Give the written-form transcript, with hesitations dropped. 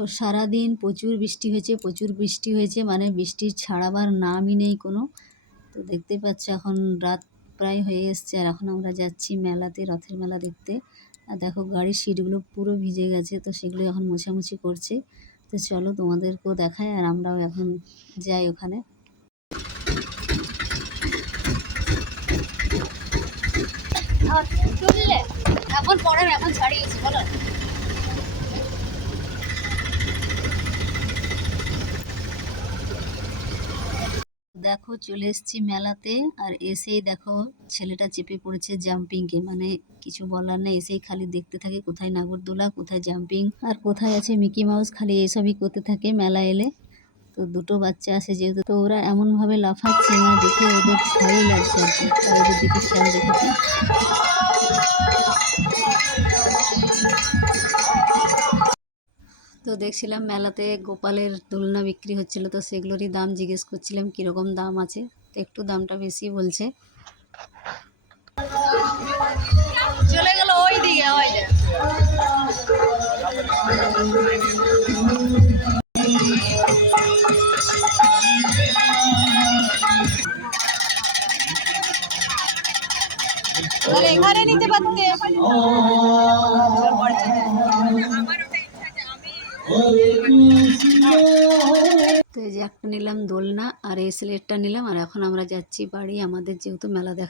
তো সারাদিন প্রচুর বৃষ্টি হয়েছে, মানে বৃষ্টির ছাড়াবার নামই নেই কোনো। তো দেখতে পাচ্ছ এখন রাত প্রায় হয়ে এসছে, আর এখন আমরা যাচ্ছি মেলাতে, রথের মেলা দেখতে। আর দেখো গাড়ির সিটগুলো পুরো ভিজে গেছে, তো সেগুলো এখন মোছামুছি করছে। তো চলো তোমাদেরকেও দেখায়, আর আমরাও এখন যাই ওখানে। এখন পরে এখন ছাড়িয়েছি বলো। দেখো চলে এসেছি মেলাতে, আর এসেই দেখো ছেলেটা চেপে পড়েছে জাম্পিংকে, মানে কিছু বলার নেই, এসেই খালি দেখতে থাকে কোথায় নাগরদোলা, কোথায় জাম্পিং, আর কোথায় আছে মিকি মাউস, খালি এসবই করতে থাকে মেলা এলে। তো দুটো বাচ্চা আছে যেহেতু, তো ওরা এমনভাবে লাফাচ্ছে না, দেখে ওদের ভয়ই লাগছে আর কি, তাই ওদের দিকে খেয়াল রেখেছি। তো দেখছিলাম মেলাতে গোপালের দোলনা বিক্রি হচ্ছিল, তো সেগুলোরই দাম জিজ্ঞেস করছিলাম কীরকম দাম আছে। তো একটু দামটা বেশি বলছে। চলে গেল ওই দিকে এখানে নিতে পারতে। তো এই যে একটা নিলাম দোলনা, আর এই স্লেটটা নিলাম, আর এখন আমরা যাচ্ছি বাড়ি, আমাদের যেহেতু মেলা দেখা।